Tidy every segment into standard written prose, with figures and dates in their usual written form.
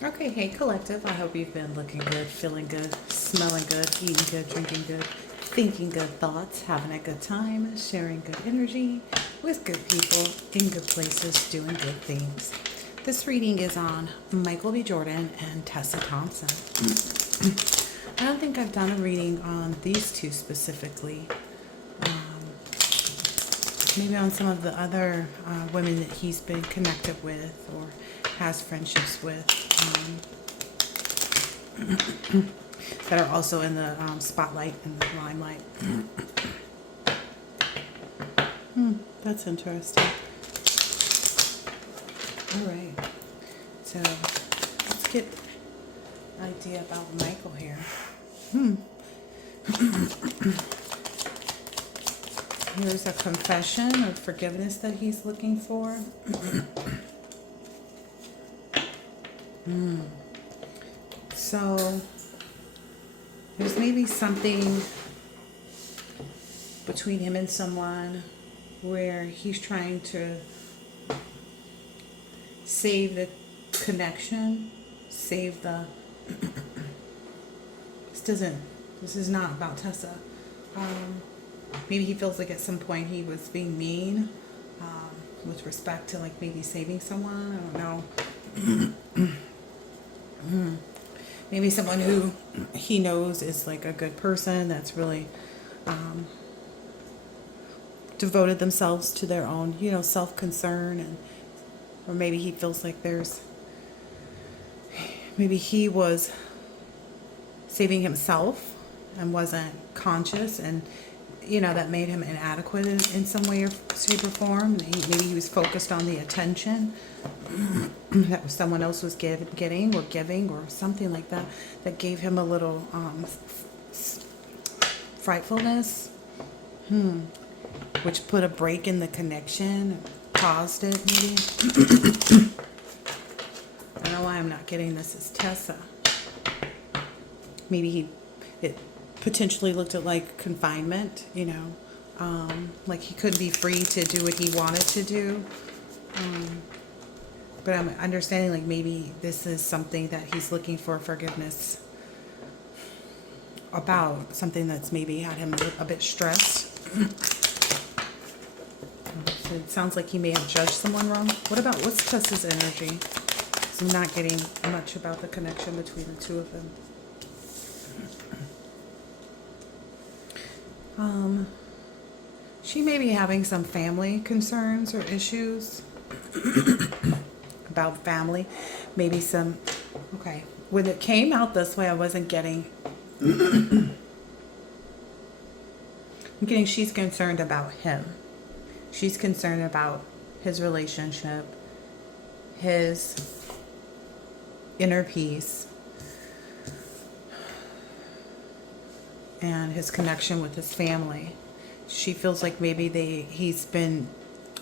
Okay, hey collective. I hope you've been looking good, feeling good, smelling good, eating good, drinking good, thinking good thoughts, having a good time, sharing good energy with good people in good places, doing good things. This reading is on Michael B. Jordan and Tessa Thompson. I don't think I've done a reading on these two specifically. Maybe on some of the other women that he's been connected with or has friendships with. That are also in the spotlight and the limelight. That's interesting. All right. So let's get an idea about Michael here. Here's a confession or forgiveness that he's looking for. So there's maybe something between him and someone where he's trying to save the connection, save the this is not about Tessa. Maybe he feels like at some point he was being mean with respect to like maybe saving someone. I don't know. Maybe someone who he knows is like a good person that's really devoted themselves to their own, self-concern, and or maybe he feels like maybe he was saving himself and wasn't conscious, and that made him inadequate in some way or shape or form. Maybe he was focused on the attention that someone else was getting or giving or something like that, that gave him a little frightfulness, which put a break in the connection, paused it maybe. I don't know why I'm not getting this as Tessa. Maybe it potentially looked at like confinement, like he couldn't be free to do what he wanted to do. But I'm understanding like maybe this is something that he's looking for forgiveness about, something that's maybe had him a bit stressed. So it sounds like he may have judged someone wrong. What's Tessa's energy? 'Cause I'm not getting much about the connection between the two of them. She may be having some family concerns or issues about family. Maybe okay. When it came out this way, I wasn't getting, I'm getting she's concerned about him. She's concerned about his relationship, his inner peace, and his connection with his family. She feels like maybe he's been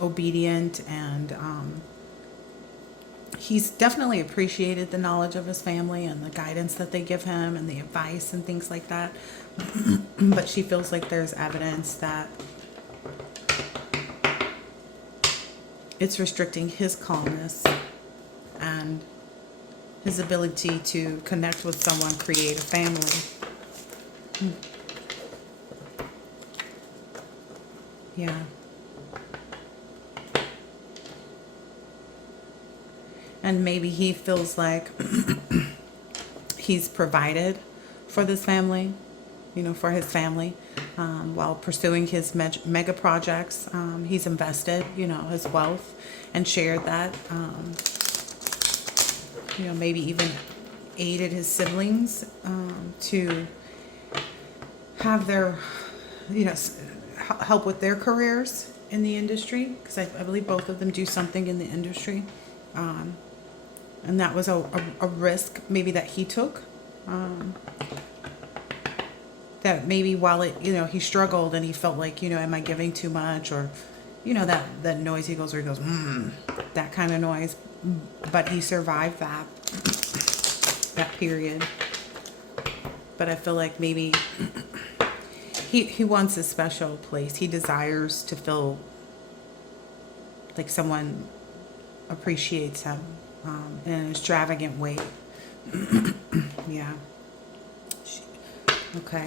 obedient, and he's definitely appreciated the knowledge of his family and the guidance that they give him and the advice and things like that. But she feels like there's evidence that it's restricting his calmness and his ability to connect with someone, create a family. Yeah. And maybe he feels like he's provided for this family, for his family, while pursuing his mega projects. He's invested, his wealth and shared that, maybe even aided his siblings to have their, help with their careers in the industry, because I believe both of them do something in the industry. And that was a risk maybe that he took, that maybe while he struggled and he felt like, am I giving too much, or, that noise he goes, where he goes, that kind of noise. But he survived that period. But I feel like maybe he wants a special place. He desires to feel like someone appreciates him in an extravagant way. Yeah. Okay.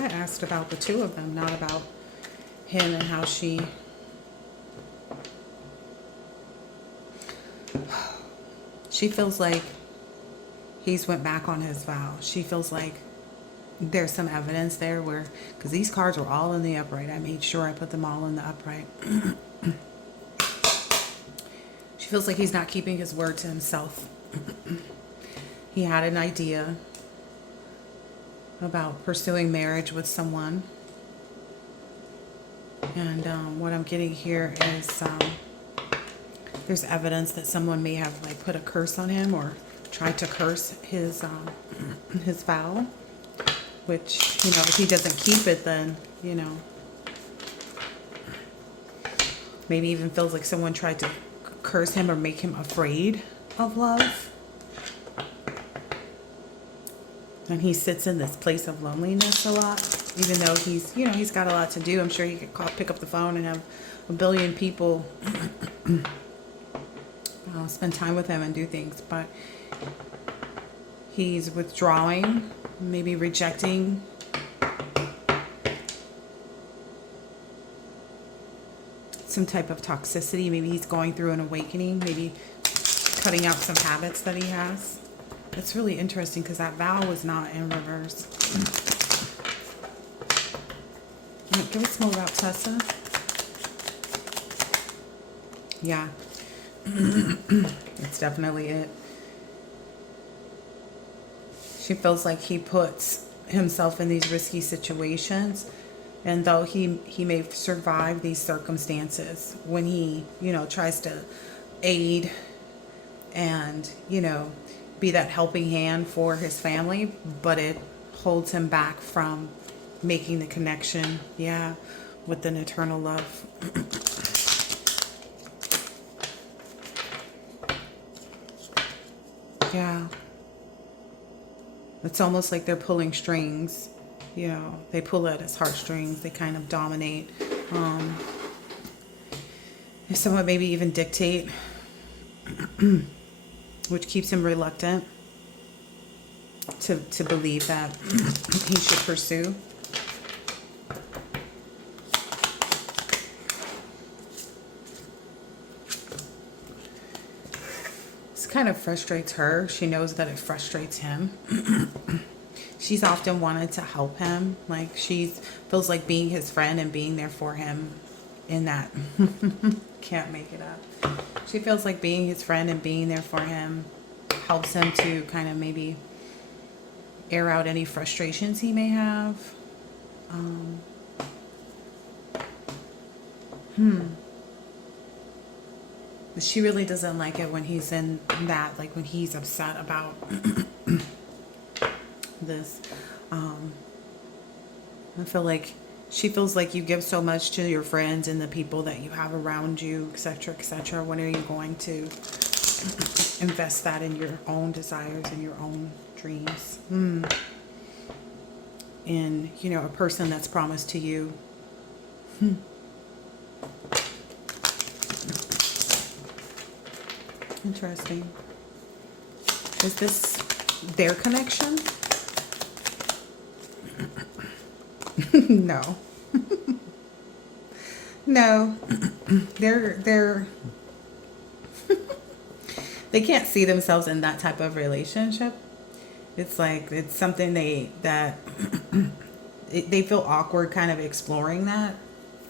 I asked about the two of them, not about him and how she... She feels like he's went back on his vow. She feels like there's some evidence there where, because these cards were all in the upright. I made sure I put them all in the upright. She feels like he's not keeping his word to himself. He had an idea about pursuing marriage with someone. And what I'm getting here is there's evidence that someone may have like put a curse on him or tried to curse his vow, which, you know, if he doesn't keep it, then, you know, maybe even feels like someone tried to curse him or make him afraid of love. And he sits in this place of loneliness a lot, even though he's, you know, he's got a lot to do. I'm sure he could pick up the phone and have a billion people spend time with him and do things, but he's withdrawing, maybe rejecting some type of toxicity. Maybe he's going through an awakening, maybe cutting out some habits that he has. It's really interesting because that vow was not in reverse. Give us more about Tessa. Yeah. It's definitely it. She feels like he puts himself in these risky situations, and though he may survive these circumstances, when he, you know, tries to aid and, you know, be that helping hand for his family, but it holds him back from making the connection, yeah, with an eternal love. Yeah. It's almost like they're pulling strings, you know, they pull at his heartstrings, they kind of dominate. If someone maybe even dictate, which keeps him reluctant to believe that he should pursue. This kind of frustrates her. She knows that it frustrates him. She's often wanted to help him. Like, she feels like being his friend and being there for him in that. Can't make it up. She feels like being his friend and being there for him helps him to kind of maybe air out any frustrations he may have. But she really doesn't like it when he's in that, like when he's upset about this. I feel like she feels like you give so much to your friends and the people that you have around you, etc., etc. When are you going to invest that in your own desires and your own dreams? In, you know, a person that's promised to you. Interesting. Is this their connection? No. No. They're they can't see themselves in that type of relationship. It's like it's something they feel awkward kind of exploring that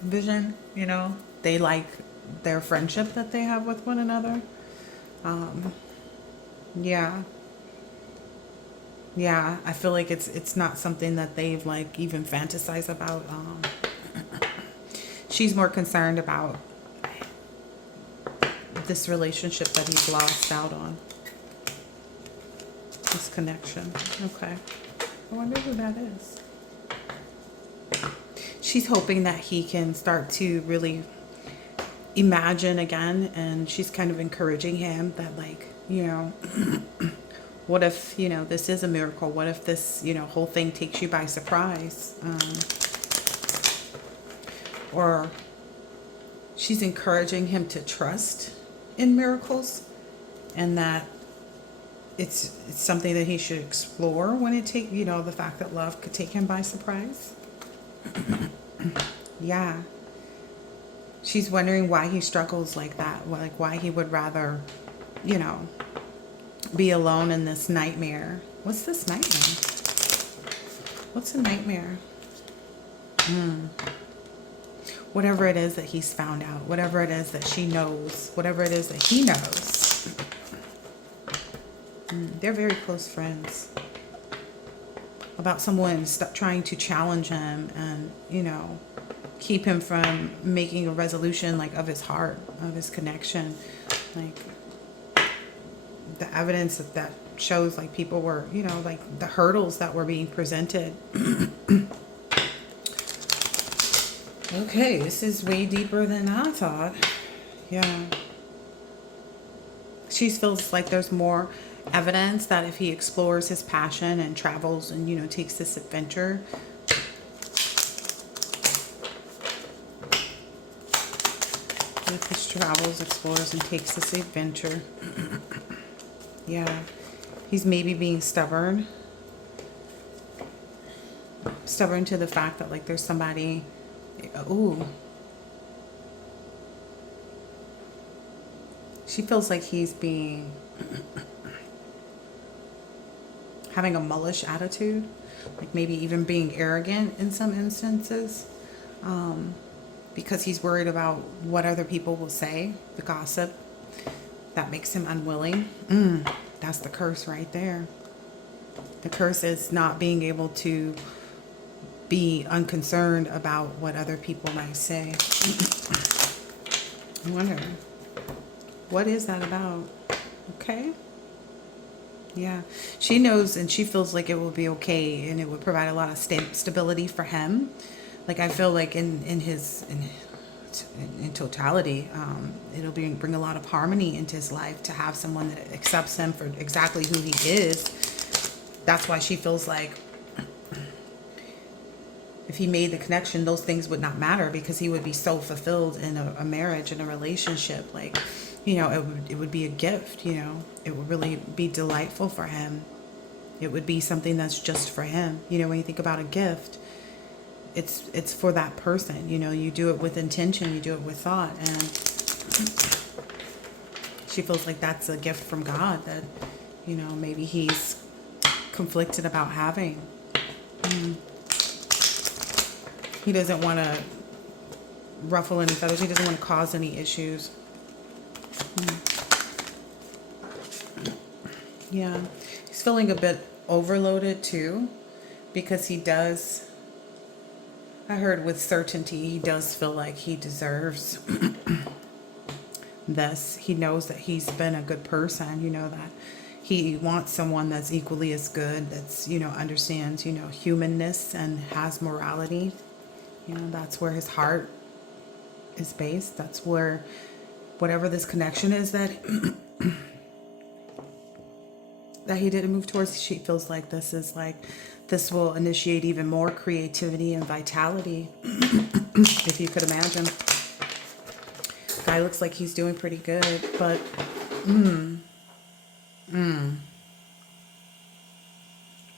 vision, you know. They like their friendship that they have with one another. Yeah, I feel like it's not something that they've like even fantasized about. She's more concerned about this relationship that he's lost out on. This connection. Okay. I wonder who that is. She's hoping that he can start to really imagine again, and she's kind of encouraging him that, like, you know, what if, you know, this is a miracle? What if this, you know, whole thing takes you by surprise? Or she's encouraging him to trust in miracles, and that it's something that he should explore when it take, you know, the fact that love could take him by surprise. Yeah. She's wondering why he struggles like that, like why he would rather, you know, be alone in this nightmare. What's this nightmare? What's a nightmare? Whatever it is that he's found out, whatever it is that she knows, whatever it is that he knows. They're very close friends. About someone trying to challenge him and, you know, keep him from making a resolution like of his heart, of his connection. Like the evidence that shows like people were, you know, like the hurdles that were being presented. Okay, this is way deeper than I thought. Yeah. She feels like there's more evidence that if he explores his passion and travels and, you know, takes this adventure, if he travels, explores, and takes this adventure, yeah, he's maybe being stubborn to the fact that like there's somebody. Ooh. She feels like he's being having a mullish attitude, like maybe even being arrogant in some instances, because he's worried about what other people will say, the gossip that makes him unwilling. That's the curse right there. The curse is not being able to be unconcerned about what other people might say. I wonder, what is that about? Okay. Yeah. She knows and she feels like it will be okay and it would provide a lot of stability for him. Like I feel like in totality, it'll bring a lot of harmony into his life to have someone that accepts him for exactly who he is. That's why she feels like if he made the connection, those things would not matter because he would be so fulfilled in a marriage and a relationship. Like, you know, it would be a gift, you know, it would really be delightful for him. It would be something that's just for him. You know, when you think about a gift, it's for that person, you know, you do it with intention, you do it with thought. And she feels like that's a gift from God that, you know, maybe he's conflicted about having. He doesn't want to ruffle any feathers. He doesn't want to cause any issues. Yeah. He's feeling a bit overloaded too because he does, I heard with certainty, he does feel like he deserves this. He knows that he's been a good person, you know, that he wants someone that's equally as good, that's, you know, understands, you know, humanness and has morality. You know, that's where his heart is based. That's where whatever this connection is that that he didn't move towards, she feels like this will initiate even more creativity and vitality. If you could imagine. Guy looks like he's doing pretty good, but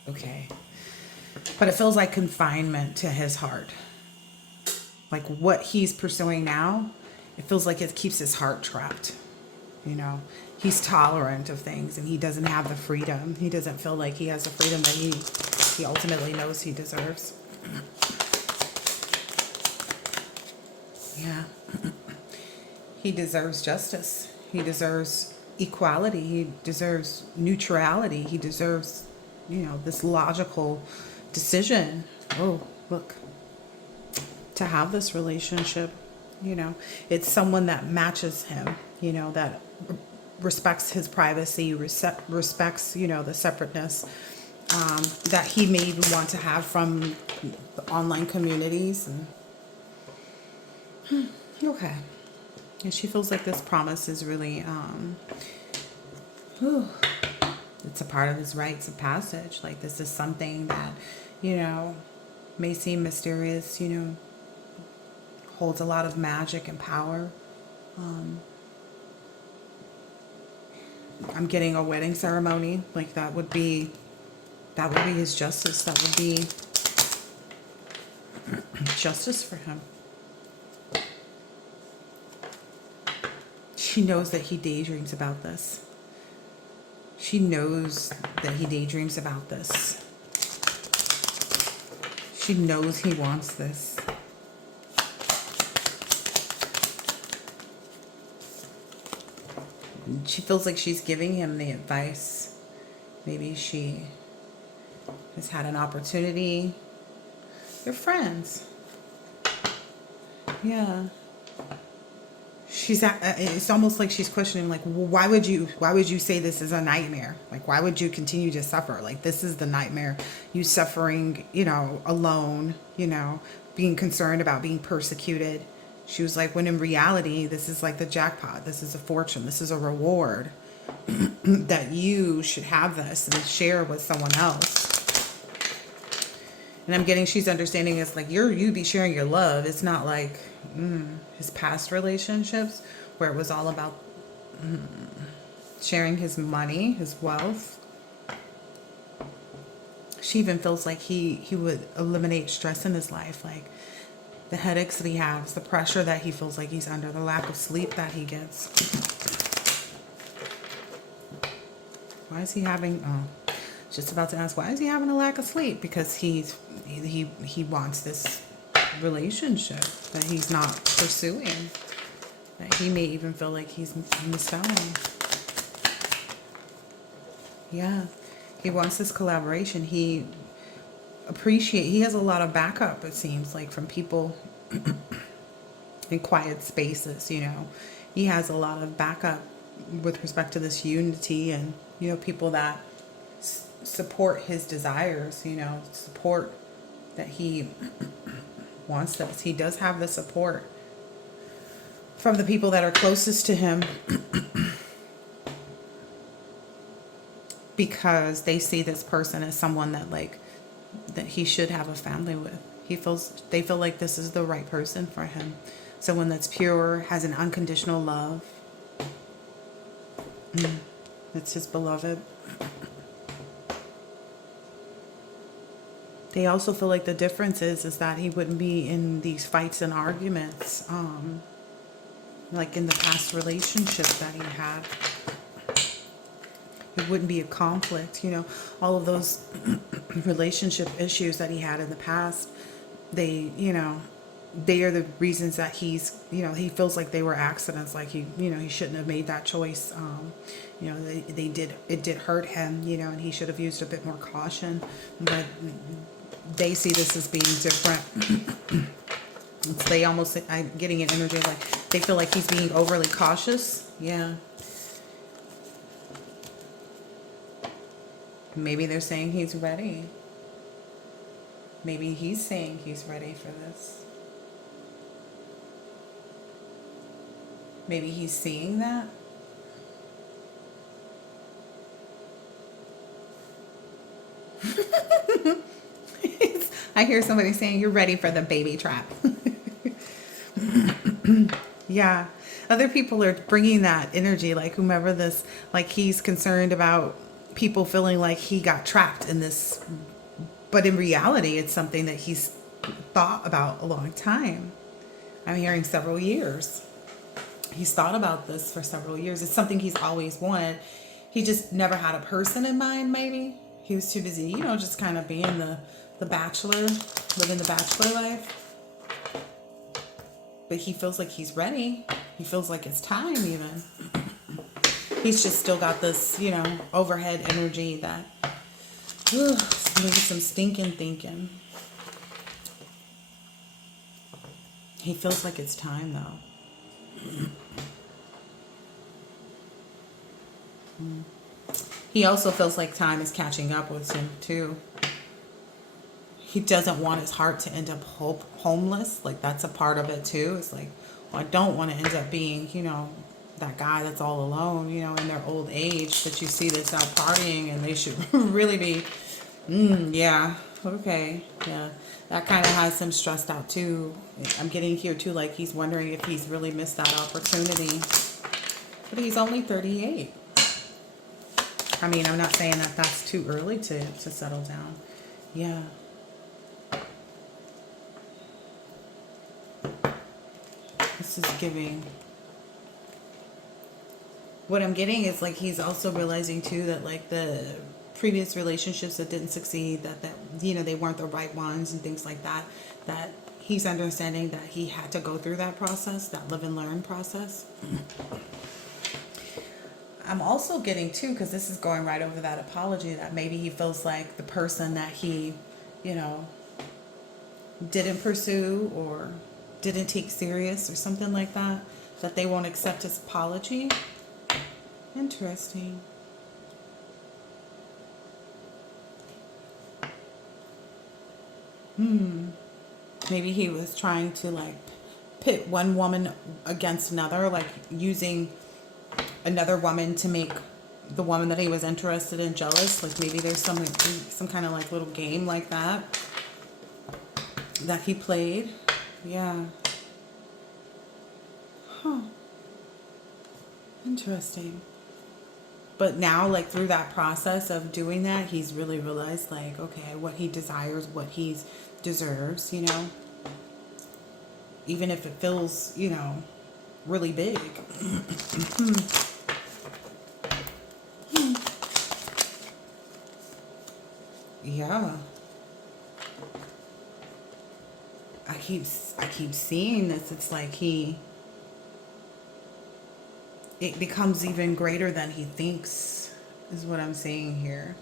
okay. But it feels like confinement to his heart. Like what he's pursuing now, it feels like it keeps his heart trapped. You know, he's tolerant of things and he doesn't have the freedom. He doesn't feel like he has the freedom that he ultimately knows he deserves. Yeah. He deserves justice. He deserves equality. He deserves neutrality. He deserves, you know, this logical decision. Oh, look. To have this relationship, you know, it's someone that matches him, you know, that respects his privacy, respects, you know, the separateness that he may even want to have from the online communities. And okay. And she feels like this promise is really, it's a part of his rites of passage. Like this is something that, you know, may seem mysterious, you know, holds a lot of magic and power. I'm getting a wedding ceremony. Like that would be his justice. That would be justice for him. She knows that he daydreams about this. She knows that he daydreams about this. She knows he wants this. She feels like she's giving him the advice. Maybe she has had an opportunity. They're friends. Yeah. It's almost like she's questioning, like, well, why would you say this is a nightmare? Like, why would you continue to suffer? Like, this is the nightmare. You suffering, alone, being concerned about being persecuted. She was like, when in reality, this is like the jackpot. This is a fortune. This is a reward that you should have this and share with someone else. And I'm getting she's understanding it's like you be sharing your love. It's not like his past relationships where it was all about sharing his money, his wealth. She even feels like he would eliminate stress in his life, like the headaches that he has, the pressure that he feels like he's under, the lack of sleep that he gets. Why is he having... just about to ask, why is he having a lack of sleep? Because he wants this relationship that he's not pursuing. That he may even feel like he's missed out on. Yeah. He wants this collaboration. He has a lot of backup, it seems like, from people in quiet spaces, He has a lot of backup with respect to this unity and, people that support his desires, support that he wants this. He does have the support from the people that are closest to him because they see this person as someone that he should have a family with. They feel like this is the right person for him. Someone that's pure, has an unconditional love. It's his beloved. They also feel like the difference is that he wouldn't be in these fights and arguments, like in the past relationship that he had. It wouldn't be a conflict, all of those relationship issues that he had in the past, they are the reasons that he's, he feels like they were accidents, like he shouldn't have made that choice. It did hurt him, and he should have used a bit more caution, but they see this as being different. I'm getting an energy like they feel like he's being overly cautious. Yeah. Maybe they're saying he's ready. Maybe he's saying he's ready for this. Maybe he's seeing that. I hear somebody saying you're ready for the baby trap. Yeah. Other people are bringing that energy, like whomever this, like he's concerned about people feeling like he got trapped in this. But in reality, it's something that he's thought about a long time. I'm hearing several years. He's thought about this for several years. It's something he's always wanted. He just never had a person in mind, maybe. He was too busy, just kind of being the bachelor, living the bachelor life. But he feels like he's ready. He feels like it's time even. He's just still got this, overhead energy that maybe some stinking thinking. He feels like it's time though. He also feels like time is catching up with him too. He doesn't want his heart to end up homeless. Like that's a part of it too. It's like, well, I don't want to end up being, that guy that's all alone, in their old age that you see that's out partying and they should really be, yeah, okay, yeah. That kind of has him stressed out too. I'm getting here too, like he's wondering if he's really missed that opportunity. But he's only 38. I mean, I'm not saying that that's too early to settle down. Yeah. This is giving. What I'm getting is like he's also realizing too that like the previous relationships that didn't succeed, that you know, they weren't the right ones and things like that, that he's understanding that he had to go through that process, that live and learn process. I'm also getting too, because this is going right over that apology, that maybe he feels like the person that he, you know, didn't pursue or didn't take serious or something like that, that they won't accept his apology. Interesting. Maybe he was trying to like pit one woman against another, like using another woman to make the woman that he was interested in jealous. Like maybe there's some kind of like little game like that he played. Yeah. Huh. Interesting. But now, like, through that process of doing that, he's really realized, like, okay, what he desires, what he deserves, you know? Even if it feels, you know, really big. Yeah. I keep seeing this. It's like it becomes even greater than he thinks, is what I'm saying here.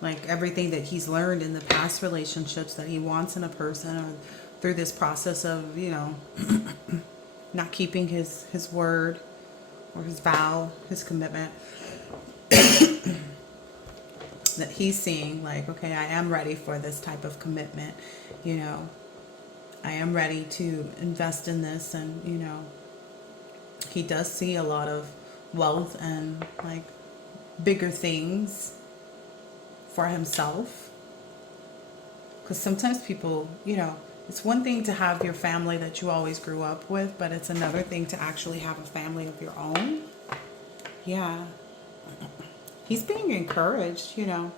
Like everything that he's learned in the past relationships that he wants in a person, or through this process of, you know, not keeping his word or his vow, his commitment, that he's seeing like, okay, I am ready for this type of commitment, you know. I am ready to invest in this, and, you know, he does see a lot of wealth and like bigger things for himself. Because sometimes people, you know, it's one thing to have your family that you always grew up with, but it's another thing to actually have a family of your own. Yeah. He's being encouraged, you know,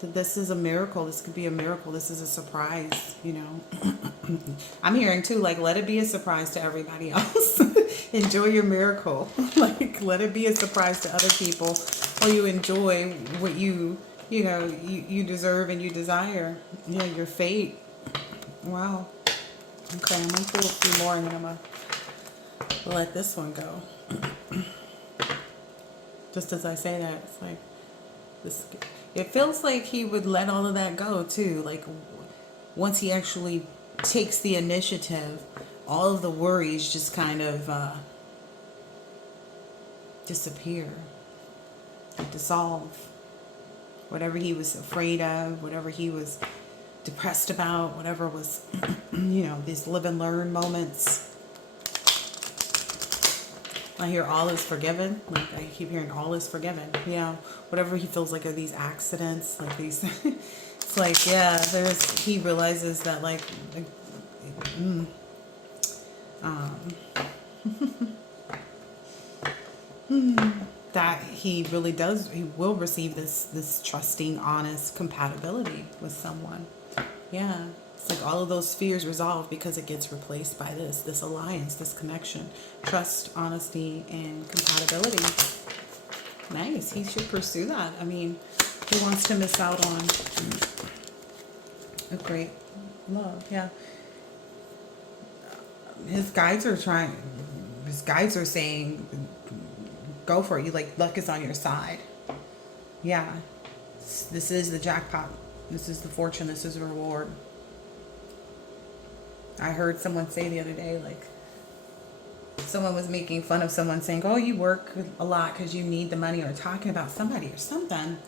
that this is a miracle. This could be a miracle. This is a surprise, you know. I'm hearing too, like, let it be a surprise to everybody else. Enjoy your miracle. Like, let it be a surprise to other people while you enjoy what you know, you deserve and you desire. Yeah, your fate. Wow. Okay, I'm going to pull a few more and then I'm going to let this one go. Just as I say that, it's like, this. It feels like he would let all of that go too. Like, once he actually takes the initiative, all of the worries just kind of disappear, dissolve. Whatever he was afraid of, whatever he was depressed about, whatever was, you know, these live and learn moments. I hear all is forgiven. Like, I keep hearing all is forgiven. You know, whatever he feels like are these accidents, like these. It's like, yeah, he realizes that like that he really does. He will receive this trusting, honest compatibility with someone. Yeah. It's like all of those fears resolve because it gets replaced by this alliance, this connection, trust, honesty, and compatibility. Nice. He should pursue that. I mean, who wants to miss out on a great love? Yeah. His guides are saying, go for it. You, like, luck is on your side. Yeah. This is the jackpot. This is the fortune. This is the reward. I heard someone say the other day, like, someone was making fun of someone saying, oh, you work a lot because you need the money, or talking about somebody or something.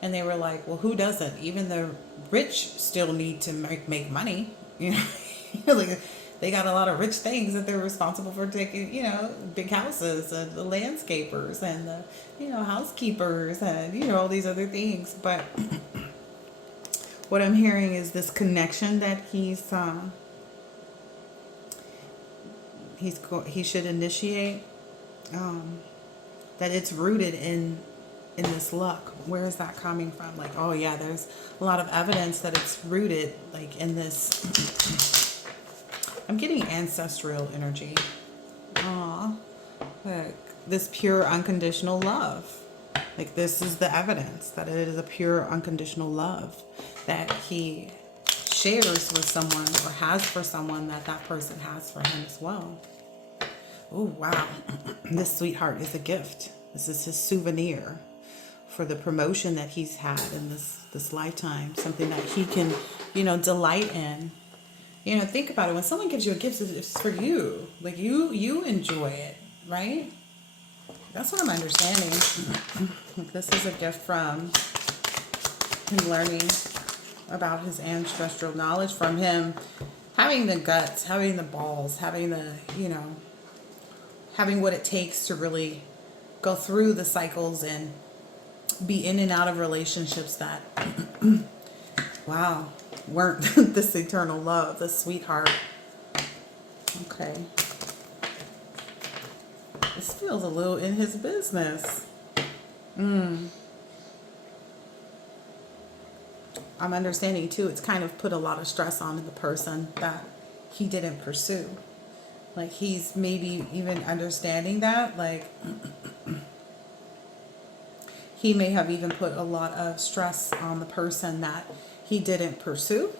And they were like, well, who doesn't? Even the rich still need to make money. You know, like, they got a lot of rich things that they're responsible for taking, you know, big houses and the landscapers and the, you know, housekeepers and, you know, all these other things. But what I'm hearing is this connection that he should initiate, that it's rooted in in this luck? Where is that coming from? Like, oh yeah, there's a lot of evidence that it's rooted like in this. I'm getting ancestral energy. Aw, like this pure unconditional love. Like this is the evidence that it is a pure unconditional love that he shares with someone or has for someone that that person has for him as well. Oh wow, this sweetheart is a gift. This is his souvenir for the promotion that he's had in this lifetime. Something that he can, delight in. Think about it. When someone gives you a gift, it's for you. Like you enjoy it, right? That's what I'm understanding. This is a gift from him learning about his ancestral knowledge, from him having the guts, having the balls, having the, having what it takes to really go through the cycles and be in and out of relationships that, wow, weren't this eternal love, this sweetheart. Okay. This feels a little in his business. I'm understanding too, it's kind of put a lot of stress on the person that he didn't pursue. Like he's maybe even understanding that, like he may have even put a lot of stress on the person that he didn't pursue.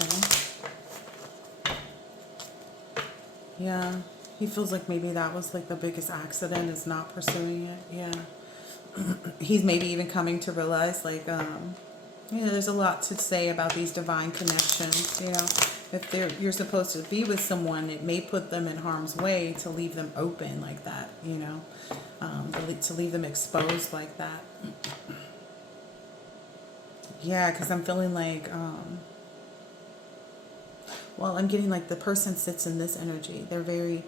Okay. Yeah. He feels like maybe that was like the biggest accident, is not pursuing it. Yeah. He's maybe even coming to realize like, there's a lot to say about these divine connections. If you're supposed to be with someone, it may put them in harm's way to leave them open like that, to leave them exposed like that. Yeah, because I'm feeling like, I'm getting like the person sits in this energy. They're very,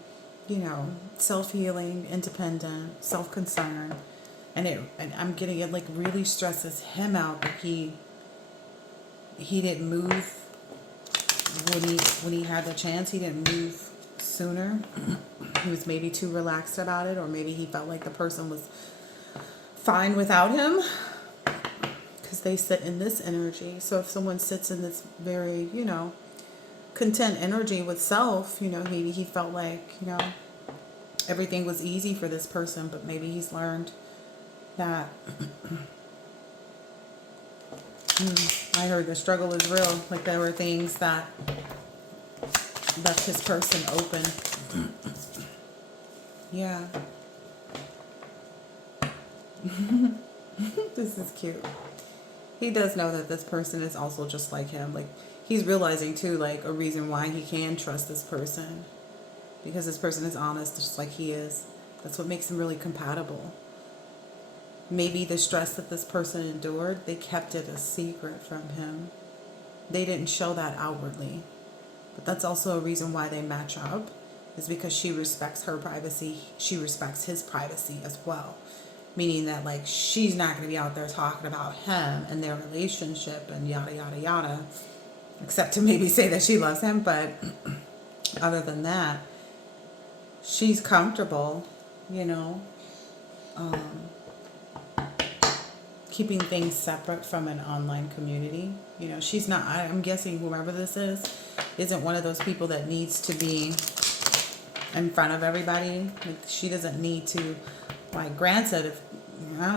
self-healing, independent, self-concerned. And I'm getting it like really stresses him out that he didn't move when he had the chance. He didn't move sooner. He was maybe too relaxed about it, or maybe he felt like the person was fine without him, because they sit in this energy. So if someone sits in this very, content energy with self, he felt like, everything was easy for this person, but maybe he's learned that I heard the struggle is real. Like there were things that left his person open. Yeah. This is cute. He does know that this person is also just like him. Like he's realizing too, like a reason why he can trust this person, because this person is honest just like he is. That's what makes them really compatible. Maybe the stress that this person endured, they kept it a secret from him. They didn't show that outwardly. But that's also a reason why they match up, is because she respects her privacy. She respects his privacy as well. Meaning that like she's not going to be out there talking about him and their relationship and yada, yada, yada. Except to maybe say that she loves him. But other than that, she's comfortable, keeping things separate from an online community. She's not, I'm guessing whoever this is isn't one of those people that needs to be in front of everybody. Like she doesn't need to, like granted, if, I don't